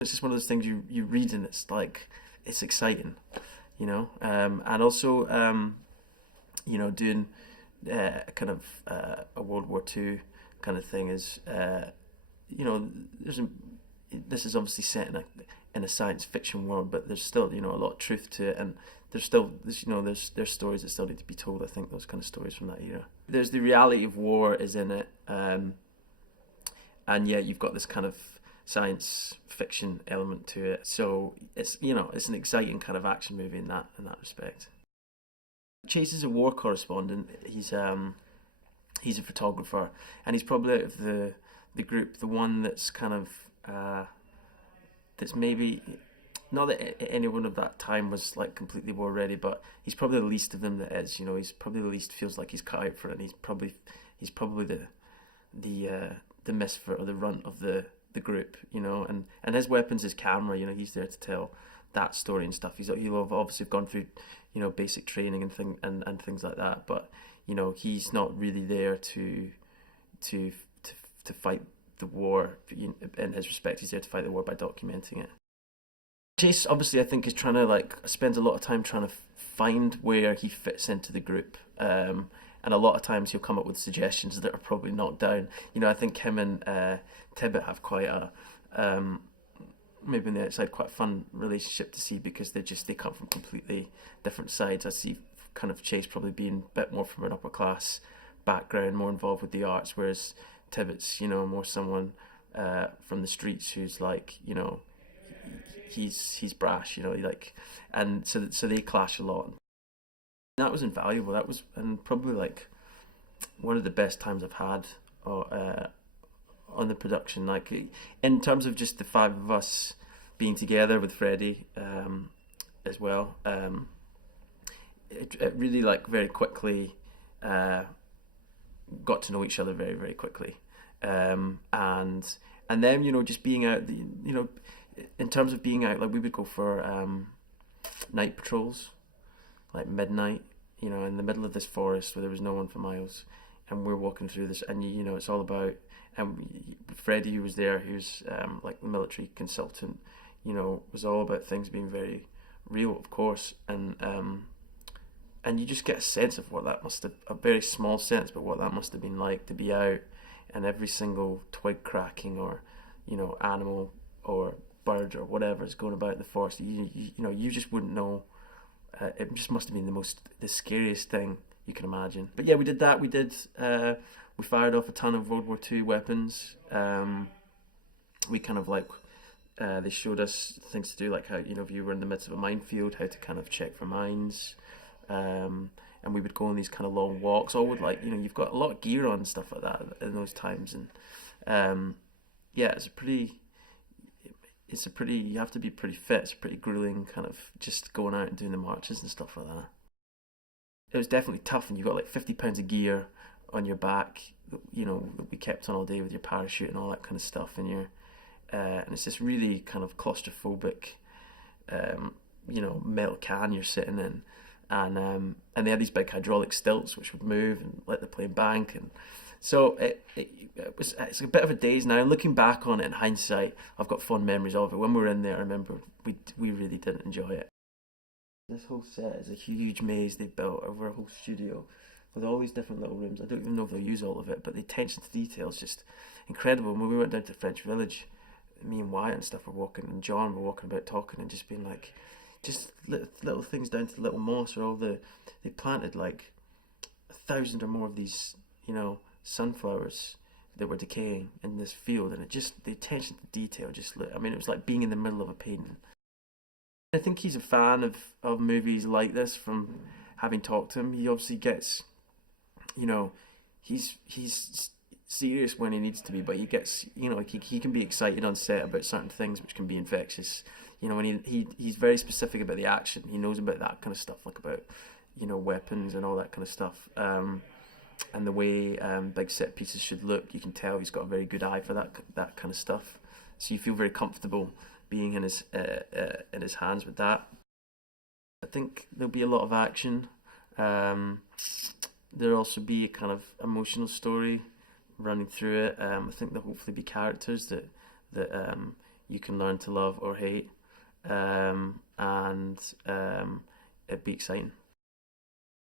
It's just one of those things you read and it's like it's exciting, you know. And also doing kind of a World War II kind of thing is there's this is obviously set in a science fiction world, but there's still a lot of truth to it, and there's stories that still need to be told. I think those kind of stories from that era. There's the reality of war is in it, and yeah, you've got this kind of science fiction element to it. So it's an exciting kind of action movie in that respect. Chase is a war correspondent. He's a photographer, and he's probably out of the group the one that's kind of that's maybe not that anyone of that time was like completely war ready, but he's probably the least of them that is. He's probably the least feels like he's cut out for it. And he's probably the misfit or the runt of the group. And his weapon's his camera. He's there to tell that story and stuff. He'll have obviously gone through basic training and things like that, but he's not really there to fight the war. In his respect, he's there to fight the war by documenting it. Chase obviously I think is trying to spends a lot of time trying to find where he fits into the group, and a lot of times he'll come up with suggestions that are probably knocked down. I think him and Tibbet have quite a maybe on the outside quite a fun relationship to see, because they come from completely different sides. I see kind of Chase probably being a bit more from an upper class background, more involved with the arts, whereas Tibbet's more someone from the streets who's he's brash, and so they clash a lot. That was invaluable. That was and probably one of the best times I've had on the production. In terms of just the five of us being together with Freddie as well. It really very quickly got to know each other very, very quickly, and then just being out, in terms of being out, we would go for night patrols, midnight, in the middle of this forest where there was no one for miles, and we're walking through this, and it's all about, and Freddie, who was there, who's the military consultant, was all about things being very real, of course, and you just get a sense of what that must have, a very small sense, but what that must have been like to be out and every single twig cracking or animal or bird or whatever is going about in the forest. You just wouldn't know. It just must have been the scariest thing you can imagine. But yeah, we did that. We fired off a ton of World War II weapons. We kind of they showed us things to do, how if you were in the midst of a minefield, how to kind of check for mines. And we would go on these kind of long walks, all with you've got a lot of gear on and stuff like that in those times, and yeah, you have to be pretty fit. It's pretty grueling, kind of just going out and doing the marches and stuff like that. It was definitely tough, and you got 50 pounds of gear on your back, that we kept on all day with your parachute and all that kind of stuff, and and it's this really kind of claustrophobic, metal can you're sitting in. And they had these big hydraulic stilts which would move and let the plane bank, and so it's a bit of a daze now. And looking back on it in hindsight, I've got fond memories of it. When we were in there, I remember we really didn't enjoy it. This whole set is a huge maze they built over a whole studio with all these different little rooms. I don't even know if they'll use all of it, but the attention to detail is just incredible. When we went down to the French Village, me and Wyatt and stuff were walking, and John were walking about talking and just being just little things down to the little moss, or they planted 1,000 or more of these sunflowers that were decaying in this field, and the attention to detail it was like being in the middle of a painting. I think he's a fan of movies like this from having talked to him. He obviously gets, he's serious when he needs to be, but he gets, he can be excited on set about certain things which can be infectious. When he's very specific about the action. He knows about that kind of stuff, about weapons and all that kind of stuff, and the way big set pieces should look. You can tell he's got a very good eye for that kind of stuff. So you feel very comfortable being in his hands with that. I think there'll be a lot of action. There'll also be a kind of emotional story running through it. I think there'll hopefully be characters that you can learn to love or hate, and it'd be exciting.